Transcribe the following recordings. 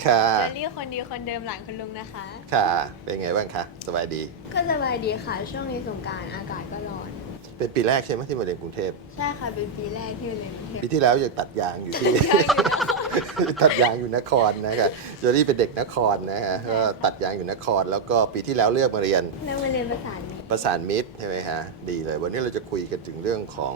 วัสดีค่ะเจอรี่คนดีคนเดิมหลานคุณลุงนะคะ ค่ะ เป็นไงบ้างคะสบายดี ก็สบายดีค่ะ ช่วงนี้สงกรารอากาศก็ร้อน เป็นปีแรกใช่ไหมที่มาเรียนกรุงเทพใช่ค่ะ เป็นปีแรกที่มาเรียนกรุงเทพปีที่แล้วยังตัดยางอยู่ที่ตัดยางอยู่นครนะคะเจอรี่เป็นเด็กนครนะฮะก็ตัดยางอยู่นคร แล้วก็ปีที่แล้วเลือกมาเรียนเริ่มมาเรียนภาษานี้ประสานมิตรใช่ไหมฮะดีเลย วันนี้เราจะคุยกันถึงเรื่องของ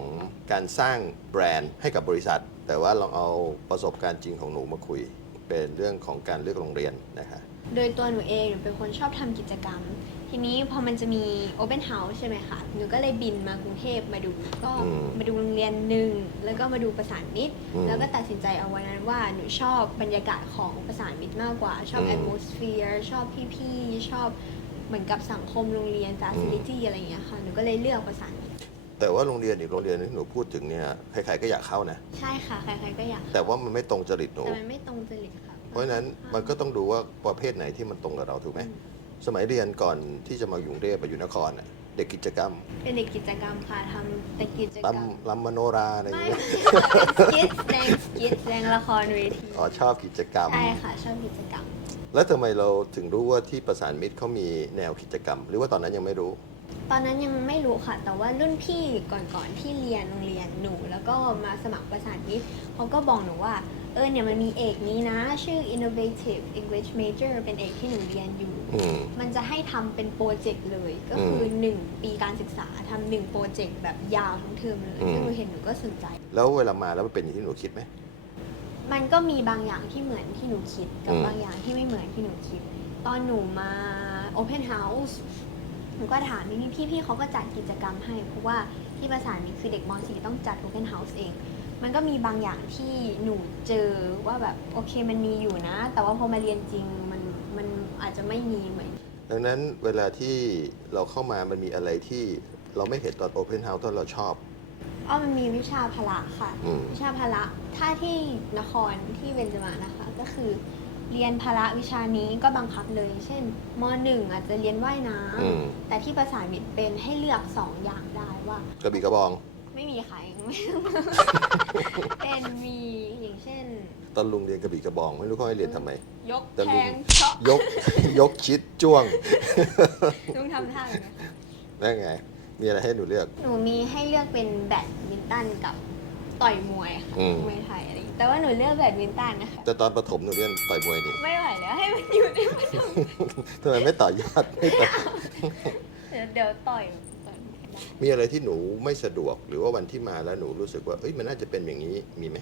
การสร้างแบรนด์ให้กับบริษัท แต่ว่าลองเอาประสบการณ์จริงของหนูมาคุย เป็นเรื่องของการเลือกโรงเรียนนะคะโดยตัวหนูเองหนูเป็นคนชอบทำกิจกรรม ทีนี้พอมันจะมี Open House ใช่ไหมคะ หนูก็เลยบินมากรุงเทพมาดู ก็อืมมาดูโรงเรียนหนึ่ง แล้วก็มาดูประสานมิตร อืมแล้วก็ตัดสินใจเอาวันนั้นว่าหนูชอบบรรยากาศของประสานมิตรมากกว่า ชอบอืม atmosphere ชอบพี่ๆ ชอบเหมือนกับสังคมโรงเรียน facility อะไรอย่างเงี้ยค่ะ หนูก็เลยเลือกประสานมิตร แต่ว่าโรงเรียนอีกโรงเรียนที่หนูพูดถึงเนี่ยใครๆก็อยากเข้านะ ใช่ค่ะ ใครๆก็อยาก แต่ว่ามันไม่ตรงจริตหนู แต่มันไม่ตรงจริตค่ะเพราะฉะนั้นมันก็ต้องดูว่าประเภทไหนที่มันตรงกับเราถูกไหมสมัยเรียนก่อนที่จะมาอยู่กรุงเทพไปอยู่นครน่ะเด็กกิจกรรม เป็นเด็กกิจกรรมค่ะทำแต่กิจกรรมลำลำมโนราอะไรอย่างไม่เงี้ยคิดแสดงสกิทแสดงละครเวทีอ๋อชอบกิจกรรม ใช่ค่ะ ชอบกิจกรรม แล้วทำไมเราถึงรู้ว่าที่ประสานมิตรเขามีแนวกิจกรรม หรือว่าตอนนั้นยังไม่รู้ ตอนนั้นยังไม่รู้ค่ะ แต่ว่ารุ่นพี่ก่อนๆที่เรียนโรงเรียนหนู แล้วก็มาสมัครประสานมิตรเขาก็บอกหนูว่า เออเนี่ยมันมีเอกนี้นะ ชื่อ innovative English major เป็นเอกที่หนูเรียนอยู่ อืม มันจะให้ทำเป็นโปรเจกต์เลย ก็คือ1ปีการศึกษาทำหนึ่งโปรเจกต์แบบยาวทั้งเทอมเลย อืม ซึ่งหนูเห็นหนูก็สนใจ แล้วเวลามาแล้วมันเป็นอย่างที่หนูคิดไหม มันก็มีบางอย่างที่เหมือนที่หนูคิด กับอืม บางอย่างที่ไม่เหมือนที่หนูคิด ตอนหนูมา Open House หนูก็ถามพี่พี่พี่ๆเขาก็จัดกิจกรรมให้ เพราะว่าที่ประสานมิตรคือเด็กม .4 ต้องจัด Open House เอง มันก็มีบางอย่างที่หนูเจอว่าแบบโอเคมันมีอยู่นะ แต่ว่าพอมาเรียนจริงมันมันอาจจะไม่มีเหมือน ดังนั้นเวลาที่เราเข้ามามันมีอะไรที่เราไม่เห็นตอนโอเพนเฮาส์ตอนเราชอบอ้อมันมีวิชาพละค่ะ อืม วิชาพละ ถ้าที่นครที่เบญจมาศนะคะ ก็คือ เรียนพละวิชานี้ก็บังคับเลย เช่นมหนึ่งอาจจะเรียนว่ายน้อืมำแต่ที่ภาษามิตรเป็นให้เลือกสองอย่างได้ว่า กระบี่กระบอง ไม่มีใคร เป็นมีอย่างเช่น ตอนลุงเรียนกระบี่กระบอง ไม่รู้เขาให้เรียนทำไม ยกแต่แทลุงงเชาะยก ยกชิดจ้วงลุงทำท่าแบบนี้ค่ะได้ไง มีอะไรให้หนูเลือก หนูมีให้เลือกเป็นแบดมินตันกับ ต่อยมวยค่ะอืม มวยไทยอะไรอย่างงี้แต่ว่าหนูเลือกแบดมินตันนะคะ แต่ตอนประถมหนูเรียนต่อยมวยนี่ ไม่ไหวแล้วให้มันอยู่ในประถมทำไมไม่ต่อยอดไม่ต่อเดี๋ยวเดี๋ยวต่อยต่อยได้มีอะไรที่หนูไม่สะดวก หรือว่าวันที่มาแล้วหนูรู้สึกว่าเอ้ยมันน่าจะเป็นอย่างนี้มีไหม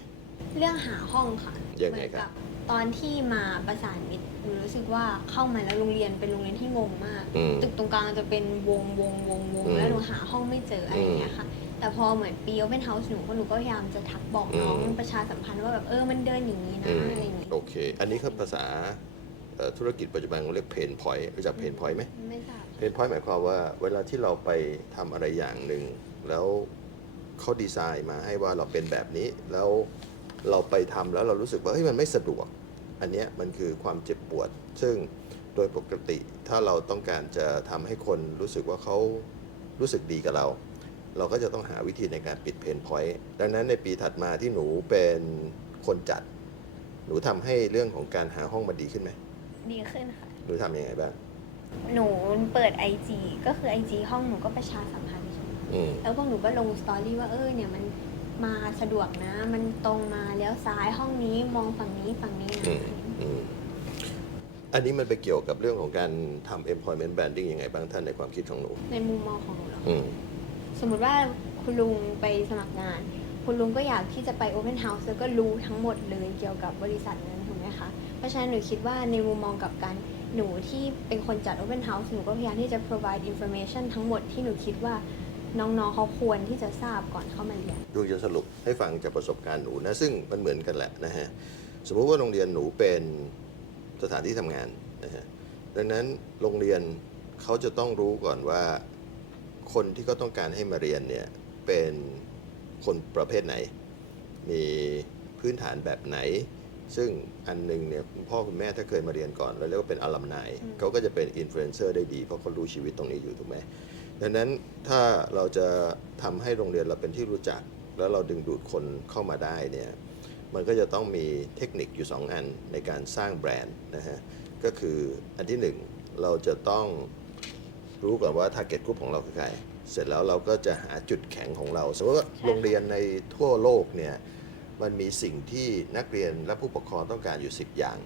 เรื่องหาห้องค่ะยังไงเหมือนครับกับตอนที่มาประสานมิตรหนูรู้สึกว่าเข้ามาแล้วโรงเรียนเป็นโรงเรียนที่งงมาก อืม ตึกตรงกลางจะเป็นวงวงวงวงอืมแล้วหนูหาห้องไม่เจออะไรอย่างเงี้ยค่ะ แต่พอเหมือนปี Open House หนูก็หนูก็พยายามจะทักบอกน้องอืม ประชาสัมพันธ์ว่าแบบเออมันเดินอย่างนี้นะอืมอะไรอย่างงี้โอเค อันนี้คือภาษาเอ่อธุรกิจปัจจุบันเขาเรียกเพนพอยต์รู้จักเพนพอยต์ไหม ไม่ทราบเพนพอยต์หมายความว่าเวลาที่เราไปทำอะไรอย่างหนึ่ง แล้วเขาดีไซน์มาให้ว่าเราเป็นแบบนี้ แล้วเราไปทำแล้วเรารู้สึกว่าเฮ้ยมันไม่สะดวก อันเนี้ยมันคือความเจ็บปวด ซึ่งโดยปกติถ้าเราต้องการจะทำให้คนรู้สึกว่าเขารู้สึกดีกับเรา เราก็จะต้องหาวิธีในการปิดเพนพอยต์ดังนั้นในปีถัดมาที่หนูเป็นคนจัด หนูทำให้เรื่องของการหาห้องมันดีขึ้นไหมดีขึ้นค่ะ หนูทำยังไงบ้าง หนูเปิด IG ก็คือ IG ห้องหนูก็ประชาสัมพันธ์ใช่ไหมอืมแล้วพวกหนูก็ลงสตอรี่ว่าเออเนี่ยมันมาสะดวกนะ มันตรงมาเลี้ยวซ้ายห้องนี้มองฝั่งนี้ฝั่งนี้นะอืมอืมอันนี้มันไปเกี่ยวกับเรื่องของการทำ employment branding ยังไงบ้างท่านในความคิดของหนู ในมุมมองของหนูเหรออืม สมมุติว่าคุณลุงไปสมัครงาน คุณลุงก็อยากที่จะไป Open House แล้วก็รู้ทั้งหมดเลยเกี่ยวกับบริษัทนั้นถูกไหมคะ เพราะฉะนั้นหนูคิดว่าในมุมมองกับการหนูที่เป็นคนจัด Open House หนูก็พยายามที่จะ provide information ทั้งหมดที่หนูคิดว่าน้องๆเขาควรที่จะทราบก่อนเข้ามาเรียนดูจะสรุปให้ฟังจากประสบการณ์หนูนะ ซึ่งมันเหมือนกันแหละนะฮะ สมมุติว่าโรงเรียนหนูเป็นสถานที่ทำงานนะฮะ ดังนั้นโรงเรียนเขาจะต้องรู้ก่อนว่า คนที่เขาต้องการให้มาเรียนเนี่ยเป็นคนประเภทไหน มีพื้นฐานแบบไหน ซึ่งอันหนึงเนี่ยคุณพ่อคุณแม่ถ้าเคยมาเรียนก่อน แล้วเรียกว่าเป็นอลัมนายอืมเขาก็จะเป็นอินฟลูเอนเซอร์ได้ดี เพราะเขารู้ชีวิตตรงนี้อยู่ถูกไหมดังนั้นถ้าเราจะทำให้โรงเรียนเราเป็นที่รู้จัก แล้วเราดึงดูดคนเข้ามาได้เนี่ยมันก็จะต้องมีเทคนิคอยู่ 2 อันในการสร้างแบรนด์นะฮะก็คืออันที่ 1 เราจะต้อง รู้ก่อนว่า target group ของเราคือใคร เสร็จแล้วเราก็จะหาจุดแข็งของเรา สมมติว่าใช่โรงเรียนในทั่วโลกเนี่ยมันมีสิ่งที่นักเรียนและผู้ปกครองต้องการอยู่ 10 อย่าง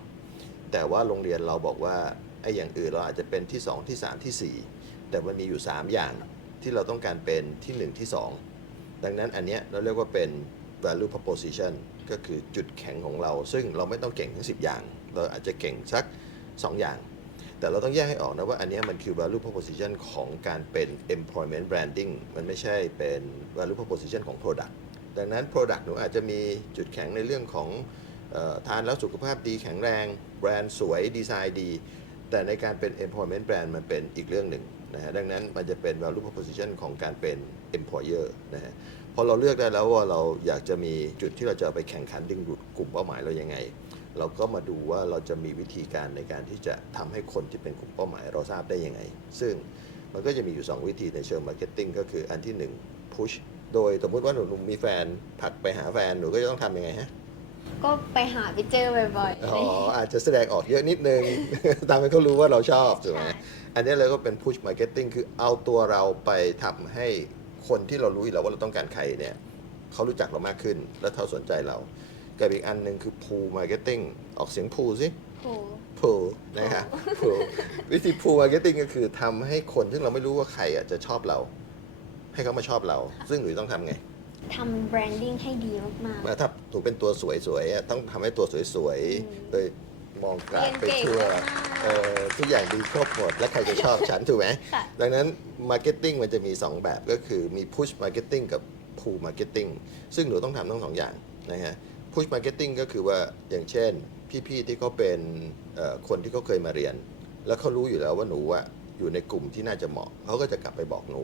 แต่ว่าโรงเรียนเราบอกว่าไอ้อย่างอื่นเราอาจจะเป็นที่ 2 ที่ 3 ที่ 4 แต่มันมีอยู่ 3 อย่างที่เราต้องการเป็นที่ 1 ที่ 2 ดังนั้นอันเนี้ยเราเรียกว่าเป็น value proposition ก็คือจุดแข็งของเรา ซึ่งเราไม่ต้องเก่งทั้ง 10 อย่าง เราอาจจะเก่งสัก 2 อย่าง แต่เราต้องแยกให้ออกนะว่าอันนี้มันคือ value proposition ของการเป็น employment branding มันไม่ใช่เป็น value proposition ของ product ดังนั้น product หนูอาจจะมีจุดแข็งในเรื่องของออทานแล้วสุขภาพดีแข็งแรง แบรนด์สวยดีไซน์ดี แต่ในการเป็น employment brand มันเป็นอีกเรื่องหนึ่งนะฮะดังนั้นมันจะเป็น value proposition ของการเป็น employer นะฮะพอเราเลือกได้แล้วว่าเราอยากจะมีจุดที่เราจะไปแข่งขันดึงดูดกลุ่มเป้าหมายเรายังไง เราก็มาดูว่าเราจะมีวิธีการในการที่จะทำให้คนที่เป็นกลุ่มเป้าหมายเราทราบได้ยังไง ซึ่งมันก็จะมีอยู่ 2 วิธีในเชิงมาร์เก็ตติ้งก็คืออันที่ 1 push โดยสมมุติว่าหนูหนูมีแฟนผลักไปหาแฟนหนูก็จะต้องทำยังไงฮะ ก็ไปหาไปเจอบ่อยอ๋ออาจจะแสดงออกเยอะนิดนึงทำให้เขารู้ว่าเราชอบถูกไหมใช่อันนี้เลยก็เป็น push marketing คือเอาตัวเราไปทำให้คนที่เรารู้อยู่แล้วว่าเราต้องการใครเนี่ยเขารู้จักเรามากขึ้นและเขาสนใจเรา กับอีกอันหนึ่งคือ pull marketing ออกเสียง pull สิโห pull นะครับ pull วิธี pull marketing ก็คือทำให้คนที่เราไม่รู้ว่าใครอะจะชอบเรา ให้เขามาชอบเรา ซึ่งหนูต้องทำไงทำแบรนดิ้งให้ดีมากมาถ้าหนูเป็นตัวสวยๆอะต้องทำให้ตัวสวยอืมๆโดยมองๆกลาเรีดยนไปเก่งทั่วมากเอ่อทุกอย่างดีครบหมด และใครจะชอบฉันถูกไหมค่ะดังนั้น Marketing มันจะมี 2 แบบก็คือมี Push Marketing กับ Pull Marketing ซึ่งหนูต้องทำทั้งสองอย่างนะฮะ Push Marketing ก็คือว่าอย่างเช่น พี่ๆที่เขาเป็นคนที่เขาเคยมาเรียน แล้วเขารู้อยู่แล้วว่าหนูอะอยู่ในกลุ่มที่น่าจะเหมาะเขาก็จะกลับไปบอกหนู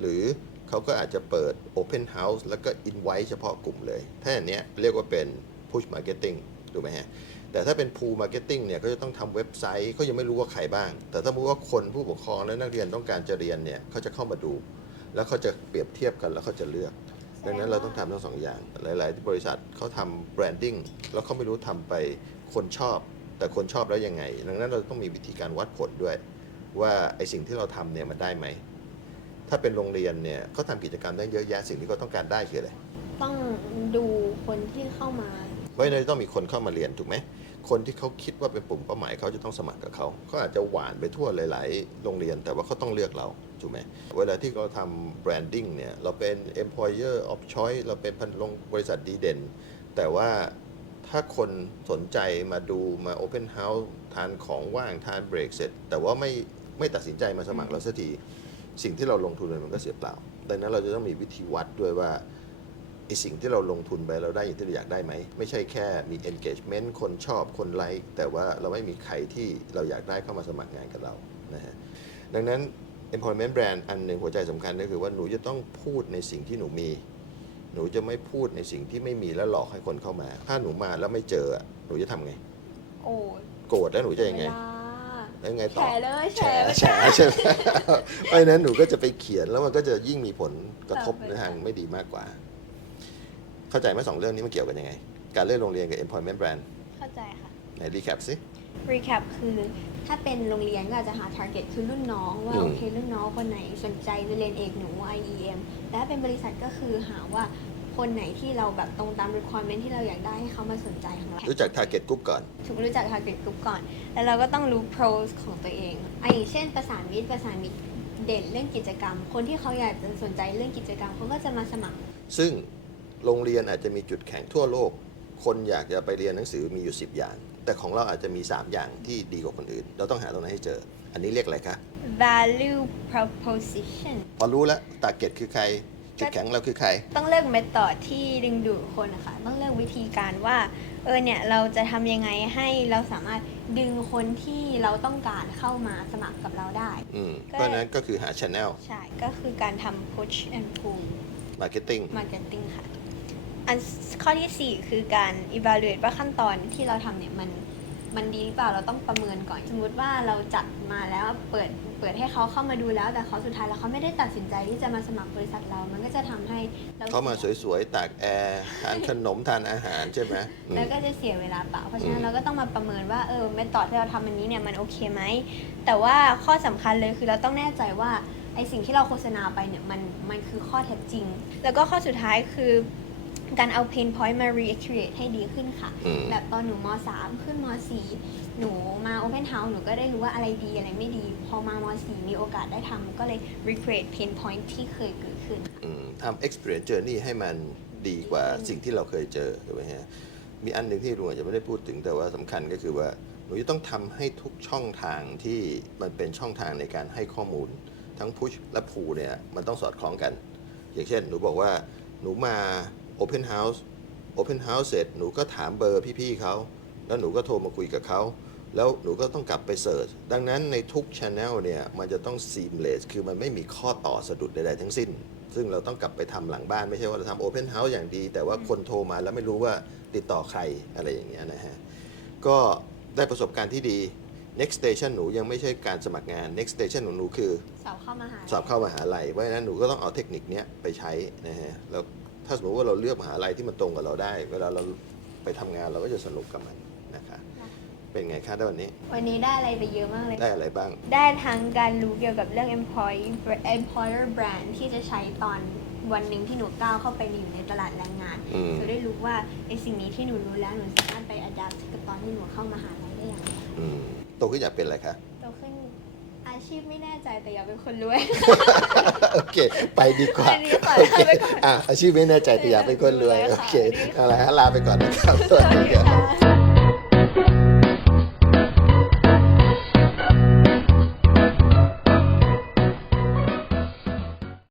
หรือเขาก็อาจจะเปิด Open House แล้วก็ invite เฉพาะกลุ่มเลย ถ้าอย่างเนี้ยเรียกว่าเป็น Push Marketing ถูกไหมฮะ แต่ถ้าเป็น Pool Marketing เนี่ยก็จะต้องทำเว็บไซต์เขายังไม่รู้ว่าใครบ้าง แต่ถ้ารู้ว่าคนผู้ปกครองและนักเรียนต้องการจะเรียนเนี่ยเขาจะเข้ามาดู แล้วเขาจะเปรียบเทียบกันแล้วเขาจะเลือก ดังนั้นเราต้องทำทั้งสองอย่าง หลาย ๆ บริษัทเขาทำแบรนดิ้งแล้วเขาไม่รู้ทำไปคนชอบ แต่คนชอบแล้วยังไง ดังนั้นเราต้องมีวิธีการวัดผลด้วย ว่าไอสิ่งที่เราทำเนี่ยมันได้ไหม ถ้าเป็นโรงเรียนเนี่ยเขาทำกิจกรรมได้เยอะแยะสิ่งที่เขาต้องการได้คืออะไร ต้องดูคนที่เข้ามา ราะฉะนั้นต้องมีคนเข้ามาเรียนถูกไหมคนที่เขาคิดว่าเป็นปุ่มเป้าหมายเขาจะต้องสมัครกับเขาเขาอาจจะหวานไปทั่วหลาย ๆ โรงเรียนแต่ว่าเขาต้องเลือกเราถูกไหมเวลาที่เราทำแบรนดิ้งเนี่ยเราเป็น employer of choice เราเป็นพันลงบริษัทดีเด่น แต่ว่าถ้าคนสนใจมาดูมา open house ทานของว่างทานเบรกเสร็จ แต่ว่าไม่ไม่ตัดสินใจมาสมัครเราสักที สิ่งที่เราลงทุนไปมันก็เสียเปล่า ดังนั้นเราจะต้องมีวิธีวัดด้วยว่า ไอสิ่งที่เราลงทุนไปเราได้อย่างที่เราอยากได้ไหม ไม่ใช่แค่มี engagement คนชอบคนไลค์แต่ว่าเราไม่มีใครที่เราอยากได้เข้ามาสมัครงานกับเรานะฮะดังนั้น employment brand อันหนึ่งหัวใจสำคัญก็คือว่าหนูจะต้องพูดในสิ่งที่หนูมี หนูจะไม่พูดในสิ่งที่ไม่มีแล้วหลอกให้คนเข้ามา ถ้าหนูมาแล้วไม่เจออะหนูจะทำไง โอ้ยโกรธแล้วหนูจะยังไงเวลาแล้วยังไงแฉต่อ เลยแฉแฉแฉใช่ไหมเพราะฉะนั้นหนูก็จะไปเขียนแล้วมันก็จะยิ่งมีผลกระทบในทางไม่ดีมากกว่า เข้าใจไหมสองเรื่องนี้มันเกี่ยวกันยังไง การเลือกโรงเรียนกับ employment brand เข้าใจค่ะ ไหนรีแคปสิ recap คือถ้าเป็นโรงเรียนก็อาจจะหา target คือรุ่นน้องว่าอืม โอเครุ่นน้องคนไหนสนใจจะเรียนเอกหนู IEM แต่ถ้าเป็นบริษัทก็คือหาว่าคนไหนที่เราแบบตรงตาม requirement ที่เราอยากได้ให้เขามาสนใจของเรารู้จัก target group ก่อนถูกรู้จัก target group ก่อน แล้วเราก็ต้องรู้ pros ของตัวเองอะอย่างเช่นประสานมิตรประสานมิตรเด่นเรื่องกิจกรรม คนที่เขาอยากจะสนใจเรื่องกิจกรรมเขาก็จะมาสมัคร ซึ่ง โรงเรียนอาจจะมีจุดแข็งทั่วโลก คนอยากจะไปเรียนหนังสือมีอยู่ 10 อย่าง แต่ของเราอาจจะมี 3 อย่างที่ดีกว่าคนอื่น เราต้องหาตรงนั้นให้เจอ อันนี้เรียกอะไรคะ value proposition พอรู้แล้ว target คือใคร จุดแข็งเราคือใคร ต้องเลือกเมธอดที่ดึงดูดคนนะคะต้องเลือกวิธีการว่า เออเนี่ย เราจะทำยังไงให้เราสามารถดึงคนที่เราต้องการเข้ามาสมัครกับเราได้ อืมเพราะฉะนั้นก็คือหา channel ใช่ ก็คือการทำ push and pull marketing marketing ค่ะ อันข้อที่ 4 คือการ evaluate ว่าขั้นตอนที่เราทำเนี่ยมันมันดีหรือเปล่าเราต้องประเมินก่อน สมมุติว่าเราจัดมาแล้วเปิดเปิดให้เขาเข้ามาดูแล้ว แต่เขาสุดท้ายแล้วเขาไม่ได้ตัดสินใจที่จะมาสมัครบริษัทเรา มันก็จะทำให้เราเข้ามาสวยๆตากแอร์ทานขนมทานอาหารใช่ไหมอืมแล้วก็จะเสียเวลาเปล่า เพราะฉะนั้อืนมเราก็ต้องมาประเมินว่าเออเมธอดที่เราทำอันนี้เนี่ยมันโอเคไหมแต่ว่าข้อสำคัญเลยคือเราต้องแน่ใจว่าไอสิ่งที่เราโฆษณาไปเนี่ยมันมันคือข้อเท็จจริง แล้วก็ข้อสุดท้ายคือ การเอา pain point มา recreate ให้ดีขึ้นค่ะ อืม แบบตอนหนูม 3 ขึ้นม 4 หนูมา Open House หนูก็ได้รู้ว่าอะไรดีอะไรไม่ดี พอมาม 4 มีโอกาสได้ทำก็เลย recreate pain point ที่เคยเกิดขึ้น อืมทำ experience journey ให้มันดีกว่าสิ่งที่เราเคยเจอถูกไหมฮะ มีอันหนึ่งที่ลุงอาจจะไม่ได้พูดถึงแต่ว่าสำคัญก็คือว่าหนูจะต้องทำให้ทุกช่องทางที่มันเป็นช่องทางในการให้ข้อมูล ทั้ง push และ pull เนี่ยมันต้องสอดคล้องกัน อย่างเช่น หนูบอกว่าหนูมา open house open house เสร็จหนูก็ถามเบอร์พี่ๆเขาแล้วหนูก็โทรมาคุยกับเขาแล้วหนูก็ต้องกลับไปเสิร์ชดังนั้นในทุก channel เนี่ย มันจะต้อง seamless คือมันไม่มีข้อต่อสะดุดใดๆทั้งสิ้น ซึ่งเราต้องกลับไปทำหลังบ้านไม่ใช่ว่าเราทำ open house อย่างดี แต่ว่าคนโทรมาแล้วไม่รู้ว่าติดต่อใครอะไรอย่างเงี้ยนะฮะ ก็ได้ประสบการณ์ที่ดี next station หนูยังไม่ใช่การสมัครงาน next station ของหนูคือ สอบเข้ามาหาลัยสอบเข้ามหาลัยเพราะฉะนั้นหนูก็ต้องเอาเทคนิคเนี้ยไปใช้นะฮะแล้ว ถ้าสมมติว่าเราเลือกมหาลัยที่มันตรงกับเราได้ เวลาเราไปทำงานเราก็จะสนุกกับมันนะคะ เป็นไงคะได้วันนี้วันนี้ได้อะไรไปเยอะมากเลย ได้อะไรบ้าง ได้ทั้งการรู้เกี่ยวกับเรื่อง employee employer brand ที่จะใช้ตอนวันหนึ่งที่หนูก้าวเข้าไปอยู่ในตลาดแรงงานอืม หนูได้รู้ว่าไอสิ่งนี้ที่หนูรู้แล้วหนูสามารถไป adapt กับตอนที่หนูเข้ามหาลัยได้อย่างไรอืมโตขึ้นอยากเป็นอะไรคะโตขึ้นอา ชีพไม่แน่ใจแต่อยากเป็นคนรวย โอเค ไปดีกว่าอันนี้ขอโอเคลาไปก่อน อะอาชีพไม่แน่ใจแต่อยากเป็นคนรวยรวยโอค่ะเคสวัสดีค่ะเอาละฮะลาไปก่อนนะครับสวัสดีครับ ค่ะ